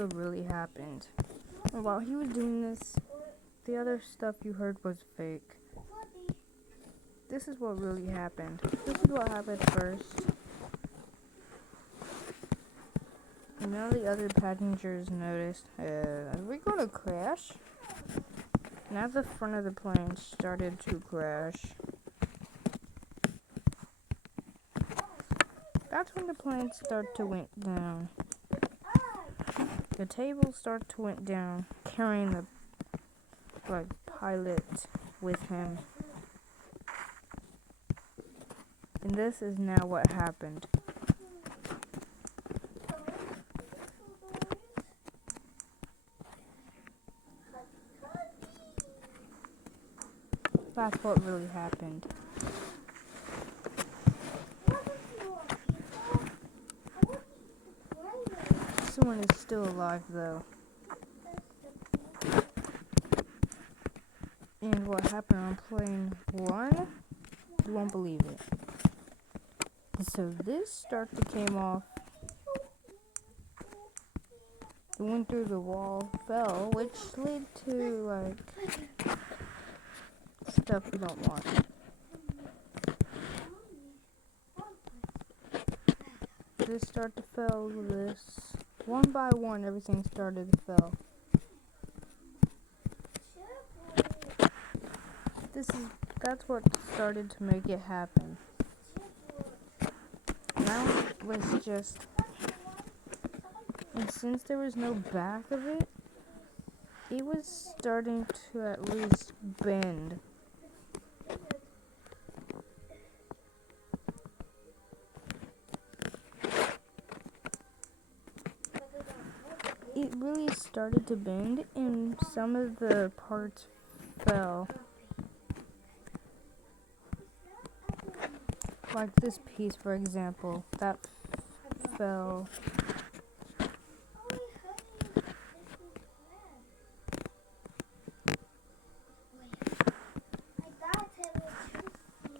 what really happened. And while he was doing this, the other stuff you heard was fake. This is what really happened. This is what happened first. And now the other passengers noticed, are we gonna crash? Now the front of the plane started to crash. That's when the plane started to went down. The table started to went down, carrying the pilot with him. And this is now what happened. That's what really happened. Someone is still alive though. And what happened on plane 1, you won't believe it. So this starter came off. It went through the wall, fell, which led to stuff we don't want. This started to fell, this. One by one, everything started to fell. That's what started to make it happen. Now it was just, and since there was no back of it, it was starting to at least bend. It really started to bend, and some of the parts fell. Like this piece, for example, that fell.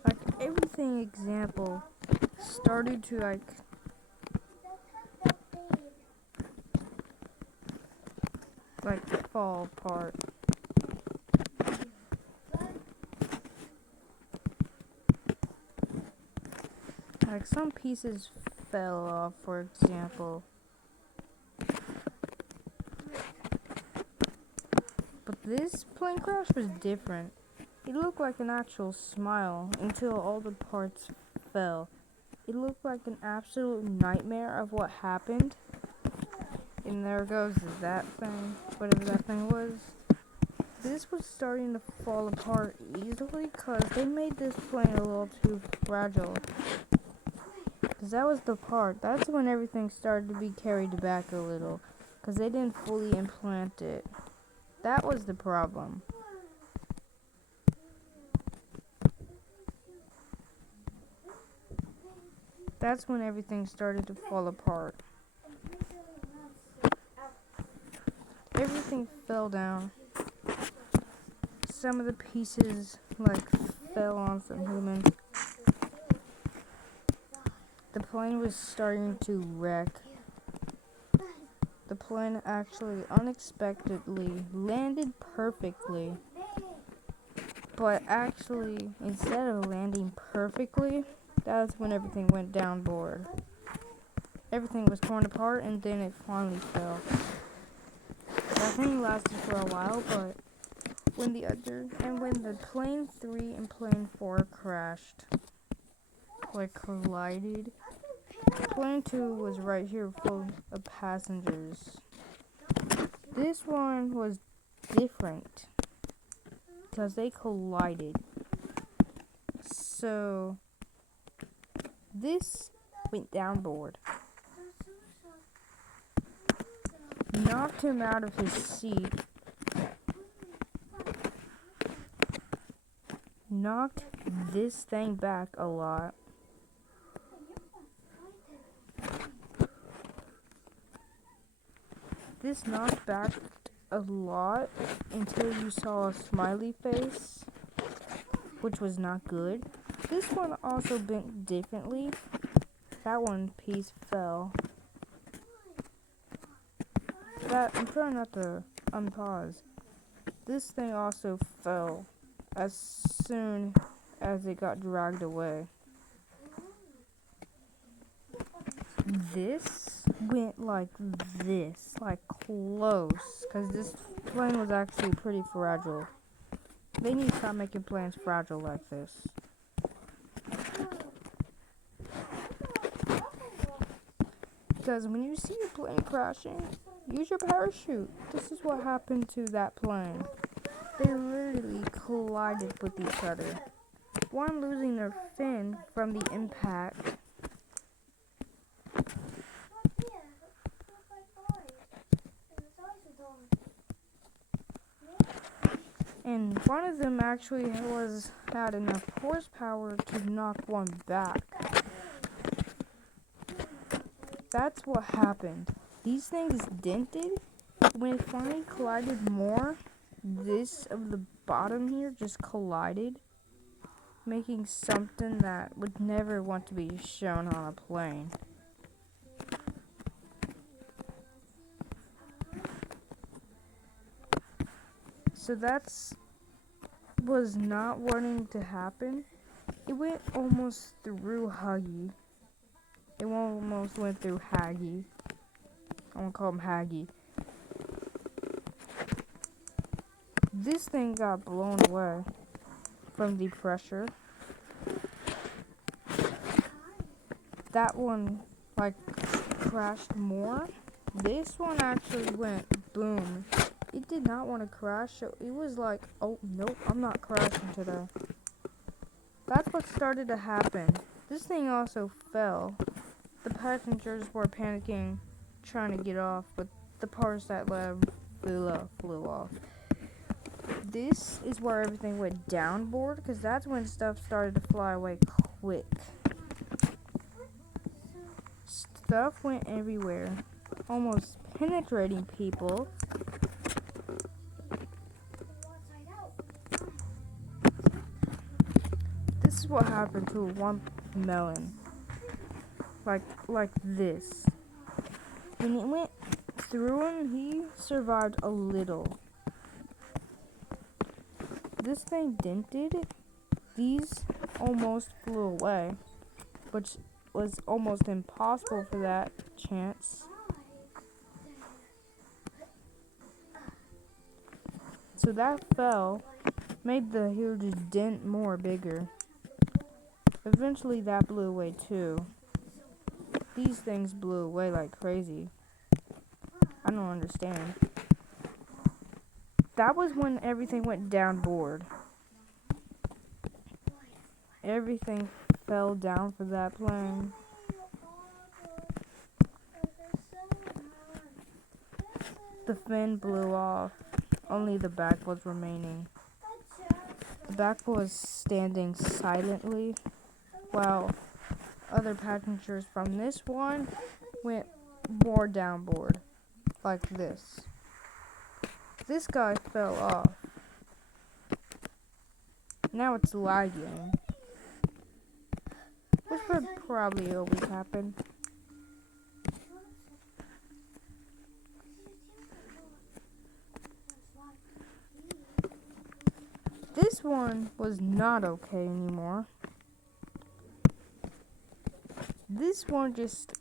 Like everything, example, started to fall apart. Like some pieces fell off, for example. But this plane crash was different. It looked like an actual smile until all the parts fell. It looked like an absolute nightmare of what happened. And there goes that thing, whatever that thing was. This was starting to fall apart easily because they made this plane a little too fragile. Because that was the part. That's when everything started to be carried back a little. Because they didn't fully implant it. That was the problem. That's when everything started to fall apart. Everything fell down. Some of the pieces fell on some human. The plane was starting to wreck. The plane actually unexpectedly landed perfectly. But actually, instead of landing perfectly, that's when everything went downboard. Everything was torn apart and then it finally fell. That thing lasted for a while, but when the plane 3 and plane 4 crashed, collided, plane 2 was right here full of passengers. This one was different because they collided. So this went downboard. Knocked him out of his seat. Knocked this thing back a lot. This knocked back a lot until you saw a smiley face, which was not good. This one also bent differently. That one piece fell. I'm trying not to unpause. This thing also fell as soon as it got dragged away. This went like this, like close, because this plane was actually pretty fragile. They need to stop making planes fragile like this. Because when you see a plane crashing, use your parachute. This is what happened to that plane. They literally collided with each other. One losing their fin from the impact. And one of them actually had enough horsepower to knock one back. That's what happened. These things dented. When it finally collided more, this of the bottom here just collided, making something that would never want to be shown on a plane. So was not wanting to happen. It went almost through Huggy. It almost went through Haggy. I'm gonna call him Haggy. This thing got blown away from the pressure. That one crashed more. This one actually went boom. It did not want to crash, so it was like, oh nope, I'm not crashing today. That's what started to happen. This thing also fell. The passengers were panicking, trying to get off, but the parts that left flew off. This is where everything went downboard, because that's when stuff started to fly away quick. Stuff went everywhere, almost penetrating people. This is what happened to one melon. Like this. When it went through him, he survived a little. This thing dented. These almost flew away, which was almost impossible for that chance. So that fell, made the huge dent more bigger. Eventually that blew away too. These things blew away like crazy. I don't understand. That was when everything went downboard. Everything fell down for that plane. The fin blew off. Only the back was remaining. The back was standing silently while other passengers from this one went more downboard, like this. This guy fell off. Now it's lagging, which would probably always happen. This one was not okay anymore. This one just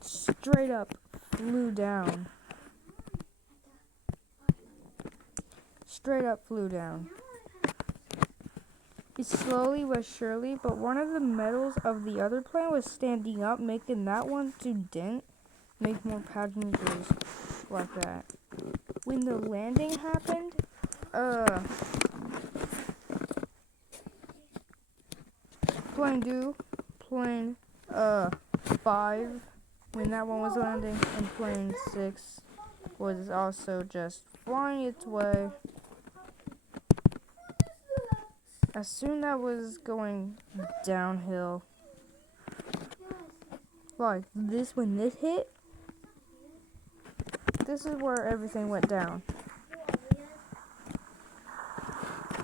straight up flew down. Straight up flew down. It slowly but surely, but one of the metals of the other plane was standing up, making that one to dent, make more passengers like that. When the landing happened, plane 5, when that one was landing, and plane 6 was also just flying its way. As soon as that was going downhill, like this, when this hit, this is where everything went down.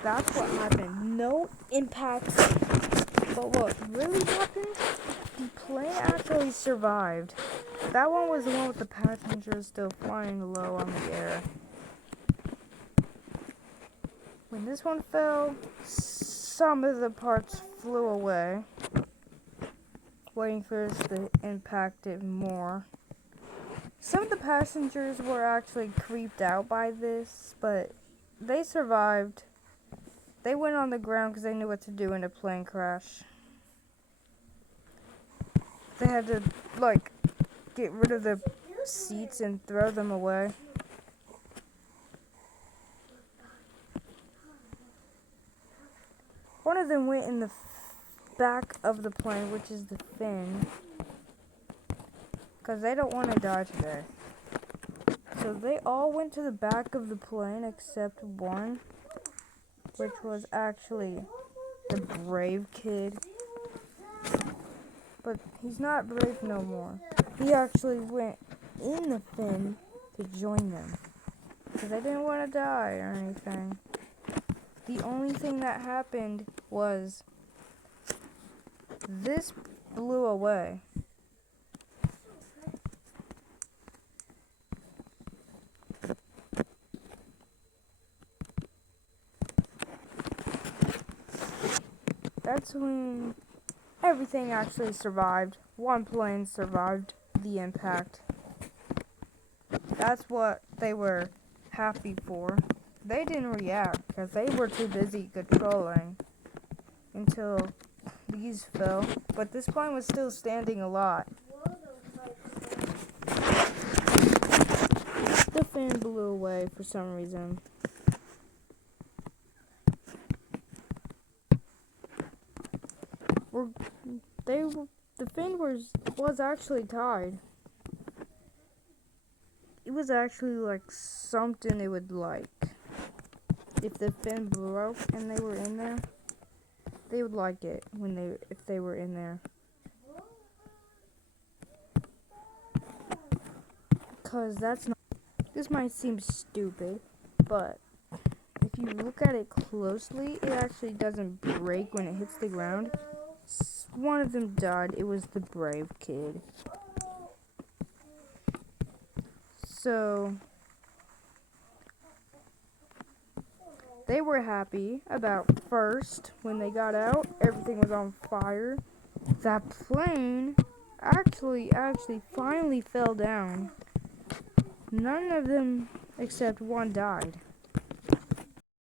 That's what happened. No impact. But what really happened, the plane actually survived. That one was the one with the passengers still flying low on the air. When this one fell, some of the parts flew away, waiting for us to impact it more. Some of the passengers were actually creeped out by this, but they survived. They went on the ground because they knew what to do in a plane crash. They had to, like, get rid of the seats and throw them away. One of them went in the back of the plane, which is the fin, because they don't want to die today. So they all went to the back of the plane except one, which was actually the brave kid. But he's not brave no more. He actually went in the fin to join them, because they didn't want to die or anything. The only thing that happened was this blew away. That's when everything actually survived. One plane survived the impact. That's what they were happy for. They didn't react because they were too busy controlling until these fell. But this plane was still standing a lot. The fin blew away for some reason. The fin was actually tied. It was actually like something they would like. If the fin broke and they were in there, they would like it if they were in there. Cause this might seem stupid, but if you look at it closely, it actually doesn't break when it hits the ground. One of them died. It was the brave kid. So they were happy about first when they got out. Everything was on fire. That plane actually finally fell down. None of them except one died.